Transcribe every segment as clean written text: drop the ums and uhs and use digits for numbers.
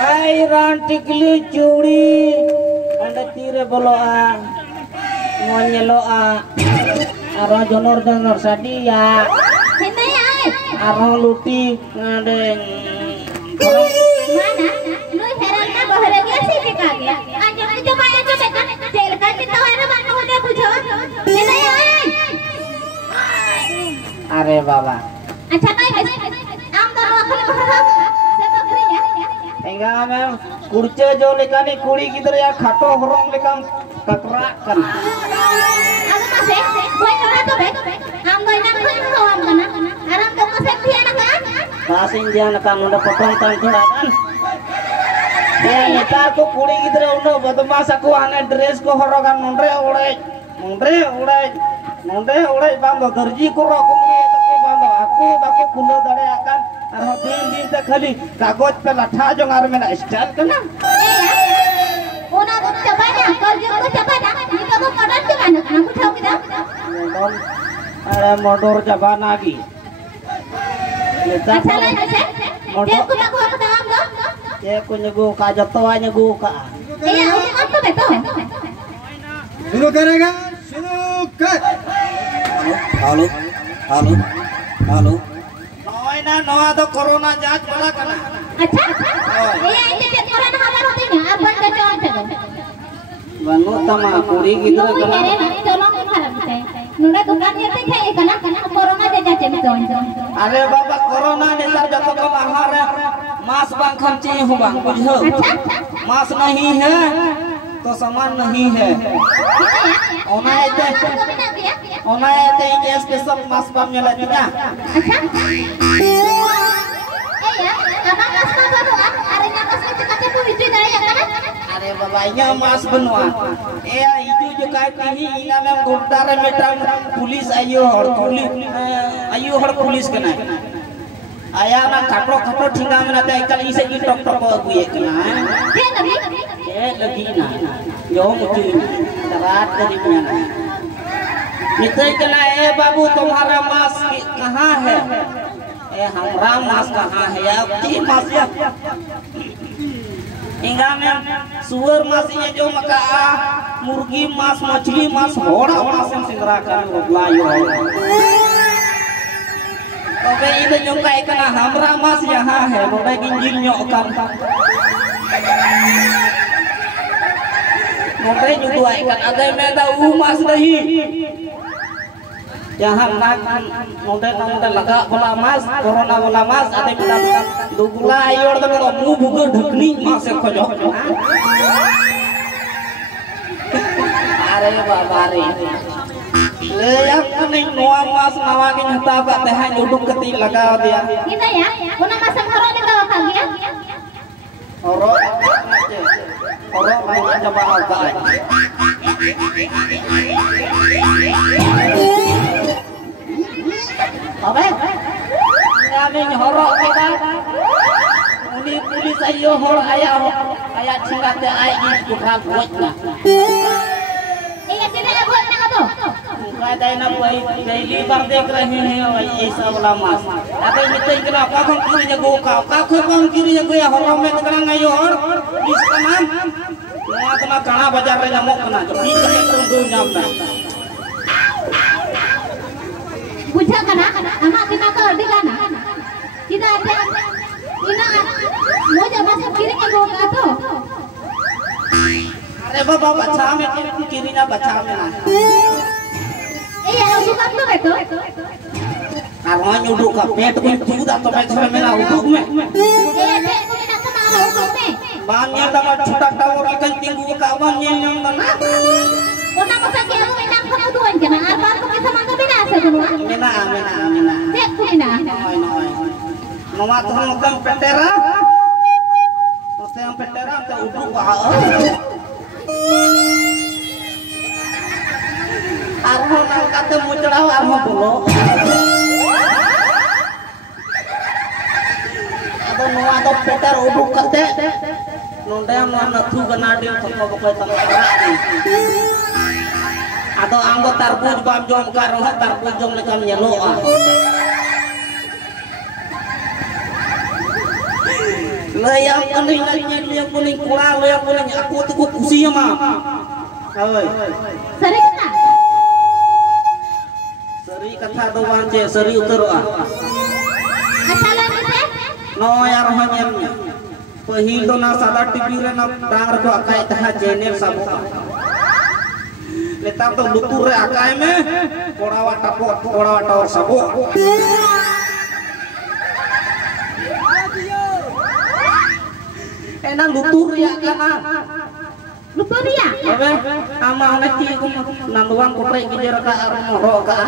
Hai rantikli curi anda tire boloa mau nyeloa arah jonor sadia arah luti ngadeng mana lu heran na bahagia sih kagak aja coba kan jelkan ditawar mana udah bujo ini ya are baba अच्छा काय आम दोनों अपन enggak memang kurce jo lekani kuri gider ya khato horong lekam kakra kan अब मसे कोई करा तो बे आम दोई ना कोई हवाम kana आराम तो मसे थिया ना kan kasing jangan kan udah potong tangkura kan ya netar ko kuri gider udah badmas aku ane dress ko horogan nondre urai bang gerji ko rok aku baku kulo dare akan arho din ta khali kagoj pe latha jong ar mena style kana ona coba na kerja ko coba na kita ko modal ke mana kamu tahu kita modal are modor coba lagi अच्छा ना से dia ko baku aku dalam do ye ko nyegu ka joto nyegu ka iya udah kan tuh betul शुरू करेगा शुरू कर halo noy na noa to corona जांच वाला kana अच्छा iya ini dia corona kabar hotinya apa enggak coba banu tama kuri gitu kana tolong harap saya nuda dukan yate khai kana corona de jaje betul अरे बाबा corona ने sir जब तक आहार मांस बंग खर्चे हो बंग बुझो मांस नहीं है तो सामान नहीं है ओना एते इंग्लिश के सब मांस बंग मिला दिया अच्छा iya apa mas baru ada nyakas kecil tuh itu dari kana अरे बाबा यहाँ मांस बनवा ए इजू जो काय कही इना में गुड्डा रे मेटा पुलिस आयो हर पुलिस कना आया ना खाटो ठिंगा में ना कल इसे की डॉक्टर को अगुए कना ए लगी ना जो मुझे रात करी में मित्र कना ए बाबू तुम्हारा मांस कहाँ है ए हमरा मांस कहाँ है या की मांस या इंगा में सुअर मांस ये जो मका मुर्गी मांस मछली मांस होड़ा मांस सिंगरा कर लायो तबे इने जो काय कना हमरा मांस यहाँ है नोडे गिंजिल न्यो काम नोडे जो आई kan ada meda मांस नहीं यहाँ नोडे लगा वाला मांस कोरोना वाला मांस ada meda दुगला आयोर तो मुंह भुगर ढकनी मांस से खोजो अरे बाबा रे ले yang नहीं नोआ मांस नवा के हता बाते है उडुक कती लगा दिया kita ya una masam haro ni bawa kali ya horo mau coba apa apa kami horo kita ini pulis ayo horo ayah cingate ai di tukang buatnya iya tidak ada buat nak tu कहता है ना भाई पहली बार देख रहे हैं ऐसा वाला मांस अगर मित्र इतना काखन की जगह काखन की जगह हरो में करा नहीं और इसका नाम नया तना काना बाजार रे नामो कना जो भी कहीं तुम दो नाम ना बुझा kana ama kita ka adi kana kita ada ina mo jaba se kiri ke boga to अरे बाबा बच्चा में किरी ना बच्चा में ना iya udukan tu betul kalau nyuduk ke peट को चूदा तो मैं घर में ना उडुक में iya dek ko ina ka na uduk me बांधने तमा छोटा टावर इकन tinggu ka बांधने yang ना una masa ke aku ina ka uduan kana arba ko bisa mangga binasa dulu amina dek ko ina noy noma tuh ngam petera terus yang petera te uduk ka arho nang kate mucrao arho bolo ado noa do peter uduk kate nonde mo nathu gana dim thoko bokoy tangara ado anggo tarbuj bam jom karo tarbuj jom lekan yelo Layang kuning layang kuning kurang layang kuning aku tuh kusi ya mah. Oi. Sering tak? Seri kata doang je seri uter ah. Asal lagi teh? No ya rohnya. Pahil do na sada TV re na dang ko akai tah channel sabo. Letar to lutur re akai me korawa tapor sabo. Enak lutur ya kana. Lupa dia. Abe ama nanti ko nanduang ko pre kijer ka armo ka.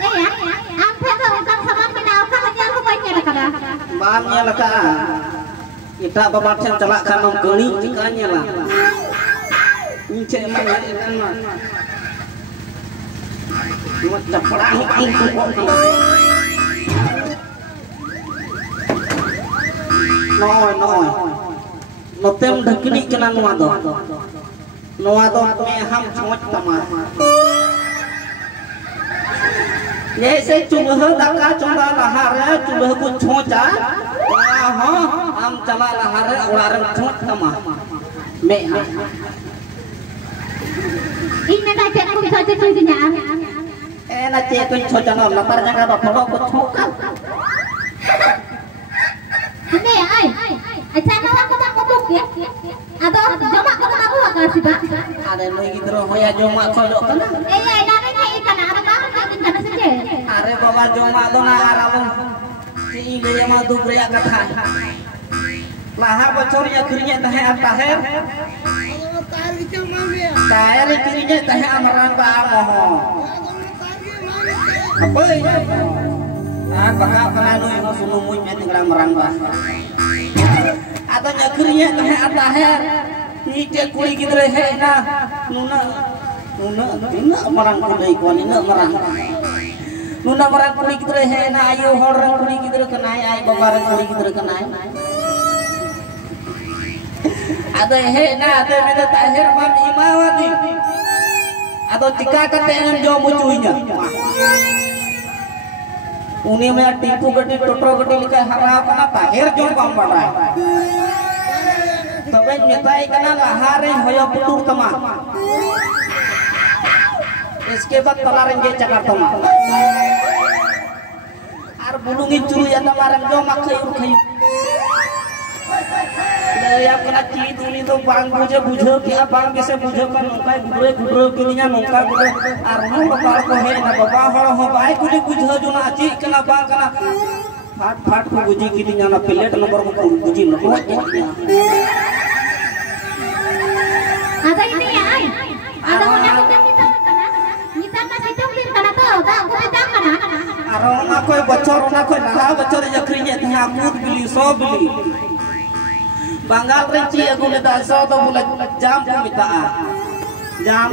Ya, ampe ka utang sama pinau ka ngajar ko banyak kada. Bahannya lah kak. Kita babatkan celak kanong geli cikanya lah. Ince mana kan mah. Macam perang bangku. Noi. Notem dakini kena nuah do meham cumot tama. Jaiसे चुबह दका चुबह लहारे चुबह को छोचा हो हम चला लहारे उड़ारन छोट तमा मे Ini dah cek aku saja cucinya. na che ko छोचा no lapar jaga ba photo ko छोका Ini ai. Acara aku tak ngomong ya. Atau joma ko tak aku kasih Pak. ada noi gidro hoya joma ko lo kana Iya, dari kayak ikan ada banget kan kana saja. are baba joma do na arabon si ile ma du priya katha laha bocor ya krinya tahe ataher tayar krinya tahe amaran ba moho apa ini baka kana noi mo sunumuy me tingran marang ba atau nyakrinya tahe ataher ni te kuri gidre he na nuna marang kudai ko ni na marang nuna marang kuri gidre he na ayo hor rang kuri gidre kanai ai babarang kuri gidre kanai ada he na ada meda tahir man imawati atau tika katengan jo mucuinya uni me tipu gadi totro gadi lika harap na tahir jo bang badai तबे नेताई कना लहारे होया पुटुर तमा इसके बाद तलारें जे चकार तमा are बुलुंगी चुरुया तमारन जो माखै उखै या कना ची तुनी तो बांग बुझो कि बांग कैसे बुझो का नोका गुरे किनिया नोका गुरे आर नो बाल को हे ना बाबा हड़ हो बाई गुरे बुझो जो ना ची कना बा कना फाट को बुझी किनिया ना प्लेट नंबर को बुझी लो Ada ini ya, ada orang yang kita masih tungguin karena tahu tak aku tidak kana. Arona koy bocor na koy laha bocor ya krinya tha akut bili so bili. Bangal renci aku le daso to bulat jam ko mita. Jam.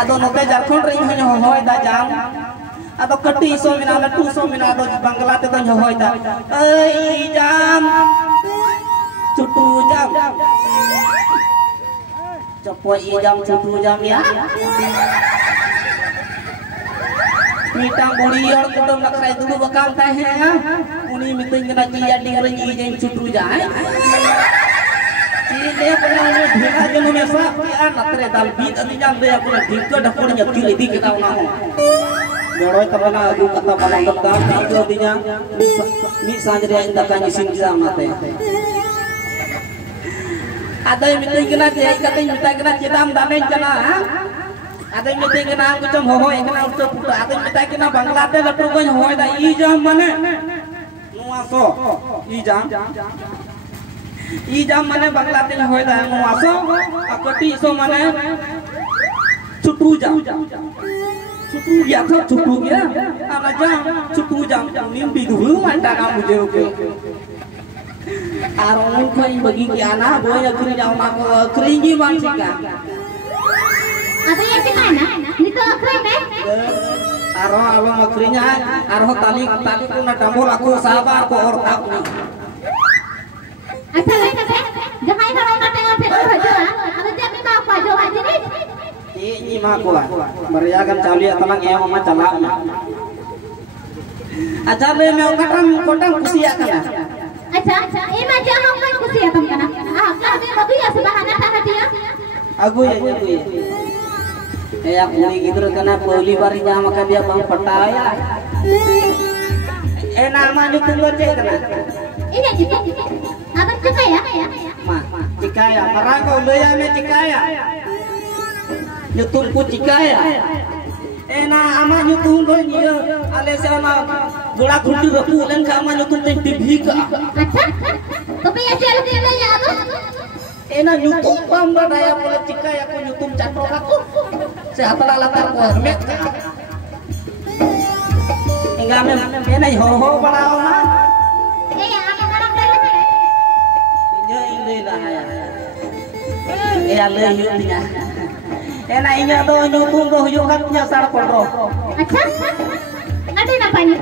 Ado note Jharkhand re ho hoy da jam. Ado kati so mina latu so mina ado Bangla te to hoy da. Ei jam. Cutu jam. Cepoi jam cutu jam ya. Mitang burior kudu nak sai dulu bakal teh ya. Uni miting kena kia dingren ijeng cutu jai. Dia pernah dhela jemu mesa ki anak tre dal bit ati jam dia pernah dingko dah pun nyakil di kita naho. Beroi tabana agu kata malang kata dingko dinya mi sanjre inda kan isin jam mate. Ada yang minta kena dia kata minta kena cedam damen kena ada yang minta kena aku cem hohoi kena untuk putra ada yang minta kena Bangladesh latu ko hoy da i jam mane nuaso i jam mane Bangladesh hoy da nuaso akati so mane cutu jam cutu ya tho cutu ya ana jam cutu jam nim bidu manta kamu je oke Arong koy bagi ki ana boy akri jaw na ko kringi man sika Ada yang di mana? Itu krim eh? Aro alo akrinya aro tali ko na dambol aku sabar ko ortak ni Asal ini teh, jangan kalau nak tengok tengok aja. Ada dia minta apa aja aja ni? ini mah ko lah bariagan cali talang e mama calak Aja le me kotang kusiak kana. अच्छा एमा जहां मन खुशी तुम कना आपला में बगिया से बहाना था Hatia Aku ya. Aku ni gitu kana poli bari jam ka dia bang pataya. Nama ni tunggu cek kana. ini gitu apa juga ya Ma, cikaya. Marang kau leya me cikaya. Nyutun ku cikaya. Ama nyutun lo ni ale sama gola kunti rapu len ka ama nyutun te TV ka. अच्छा तो भैया चल के ले जा दो Nyutun pamba daya pula cikaya ku nyutun catok aku. Sehatala latar ku hermet ka. Enggak me ho balao na. apa orang dah Ini dah ya. Le yuknya. Inya do nyutun do yukat nya sar podro. अच्छा ada apa ini